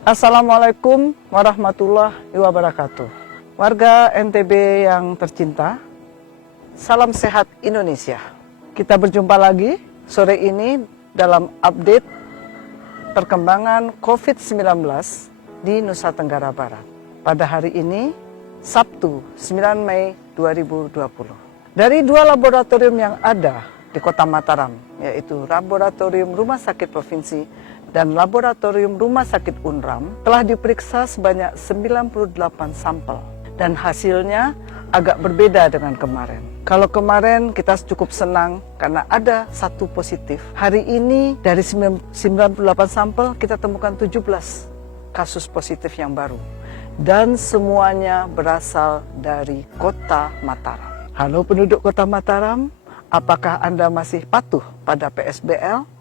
Assalamualaikum warahmatullahi wabarakatuh. Warga NTB yang tercinta, salam sehat Indonesia. Kita berjumpa lagi sore ini dalam update perkembangan COVID-19 di Nusa Tenggara Barat. Pada hari ini, Sabtu 9 Mei 2020. Dari dua laboratorium yang ada di Kota Mataram, yaitu Laboratorium Rumah Sakit Provinsi dan Laboratorium Rumah Sakit Unram, telah diperiksa sebanyak 98 sampel. Dan hasilnya agak berbeda dengan kemarin. Kalau kemarin kita cukup senang karena ada satu positif. Hari ini dari 98 sampel kita temukan 17 kasus positif yang baru. Dan semuanya berasal dari Kota Mataram. Halo penduduk Kota Mataram, apakah Anda masih patuh pada PSBL?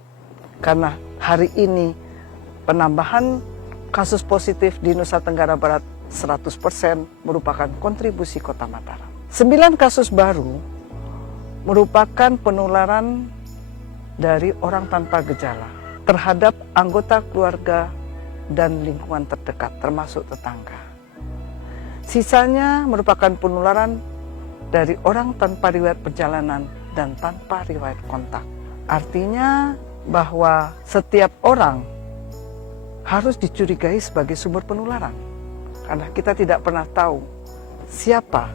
Karena hari ini penambahan kasus positif di Nusa Tenggara Barat 100% merupakan kontribusi Kota Mataram. 9 kasus baru merupakan penularan dari orang tanpa gejala terhadap anggota keluarga dan lingkungan terdekat, termasuk tetangga. Sisanya merupakan penularan dari orang tanpa riwayat perjalanan dan tanpa riwayat kontak. Artinya bahwa setiap orang harus dicurigai sebagai sumber penularan. Karena kita tidak pernah tahu siapa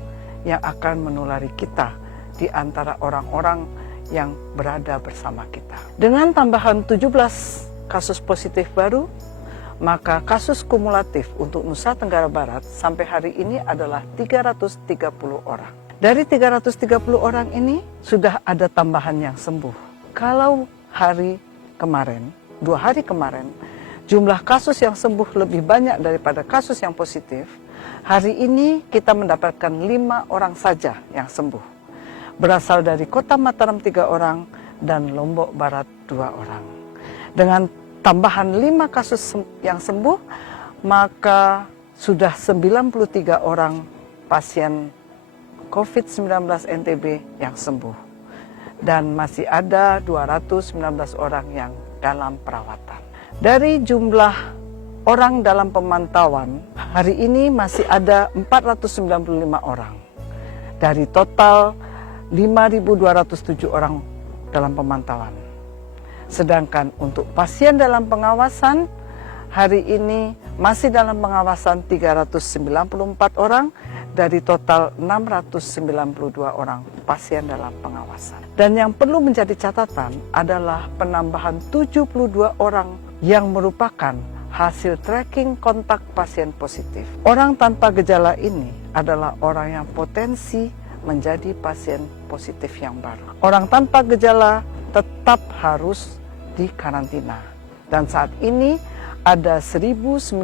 yang akan menulari kita di antara orang-orang yang berada bersama kita. Dengan tambahan 17 kasus positif baru, maka kasus kumulatif untuk Nusa Tenggara Barat sampai hari ini adalah 330 orang. Dari 330 orang ini sudah ada tambahan yang sembuh. Kalau hari kemarin, 2 hari kemarin, jumlah kasus yang sembuh lebih banyak daripada kasus yang positif. Hari ini kita mendapatkan 5 orang saja yang sembuh. Berasal dari Kota Mataram 3 orang dan Lombok Barat 2 orang. Dengan tambahan 5 kasus yang sembuh, maka sudah 93 orang pasien COVID-19 NTB yang sembuh. Dan masih ada 219 orang yang dalam perawatan. Dari jumlah orang dalam pemantauan, hari ini masih ada 495 orang. Dari total 5.207 orang dalam pemantauan. Sedangkan untuk pasien dalam pengawasan, hari ini masih dalam pengawasan 394 orang dari total 692 orang pasien dalam pengawasan. Dan yang perlu menjadi catatan adalah penambahan 72 orang yang merupakan hasil tracking kontak pasien positif. Orang tanpa gejala ini adalah orang yang potensi menjadi pasien positif yang baru. Orang tanpa gejala tetap harus dikarantina. Dan saat ini ada 1.956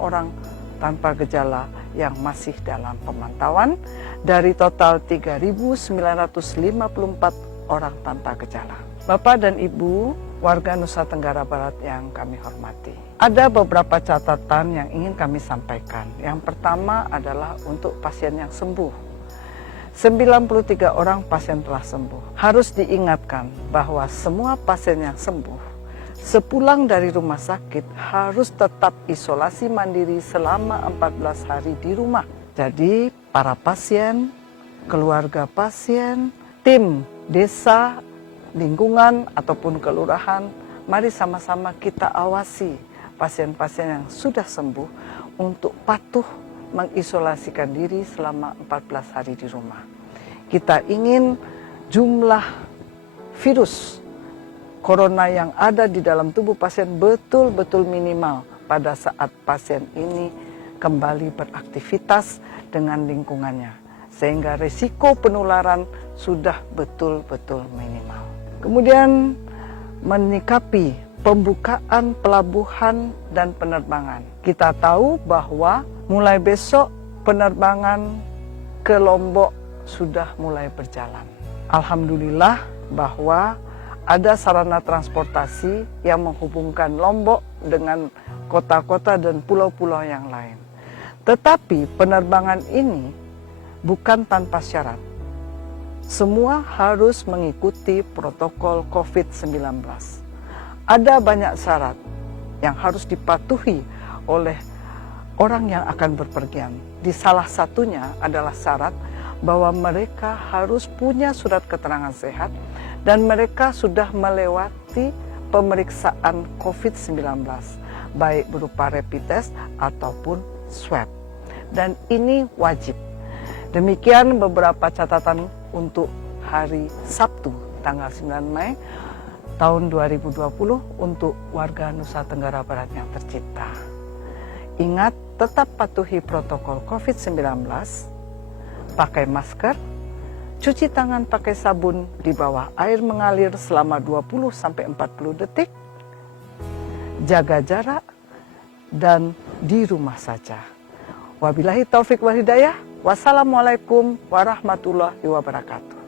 orang tanpa gejala yang masih dalam pemantauan dari total 3.954 orang tanpa gejala. Bapak dan Ibu, warga Nusa Tenggara Barat yang kami hormati. Ada beberapa catatan yang ingin kami sampaikan. Yang pertama adalah untuk pasien yang sembuh. 93 orang pasien telah sembuh. Harus diingatkan bahwa semua pasien yang sembuh sepulang dari rumah sakit harus tetap isolasi mandiri selama 14 hari di rumah. Jadi para pasien, keluarga pasien, tim desa, lingkungan ataupun kelurahan, mari sama-sama kita awasi pasien-pasien yang sudah sembuh untuk patuh mengisolasikan diri selama 14 hari di rumah. Kita ingin jumlah virus corona yang ada di dalam tubuh pasien betul-betul minimal pada saat pasien ini kembali beraktivitas dengan lingkungannya. Sehingga risiko penularan sudah betul-betul minimal. Kemudian menyikapi pembukaan pelabuhan dan penerbangan. Kita tahu bahwa mulai besok penerbangan ke Lombok sudah mulai berjalan. Alhamdulillah bahwa ada sarana transportasi yang menghubungkan Lombok dengan kota-kota dan pulau-pulau yang lain. Tetapi penerbangan ini bukan tanpa syarat. Semua harus mengikuti protokol COVID-19. Ada banyak syarat. yang harus dipatuhi oleh orang yang akan berpergian. Di salah satunya adalah syarat bahwa mereka harus punya surat keterangan sehat dan mereka sudah melewati pemeriksaan COVID-19, baik berupa rapid test ataupun swab. Dan ini wajib. Demikian beberapa catatan untuk hari Sabtu, tanggal 9 Mei tahun 2020 untuk warga Nusa Tenggara Barat yang tercinta. Ingat, tetap patuhi protokol COVID-19, pakai masker, cuci tangan pakai sabun di bawah air mengalir selama 20-40 detik, jaga jarak, dan di rumah saja. Wabillahi taufik wal hidayah. Wassalamualaikum warahmatullahi wabarakatuh.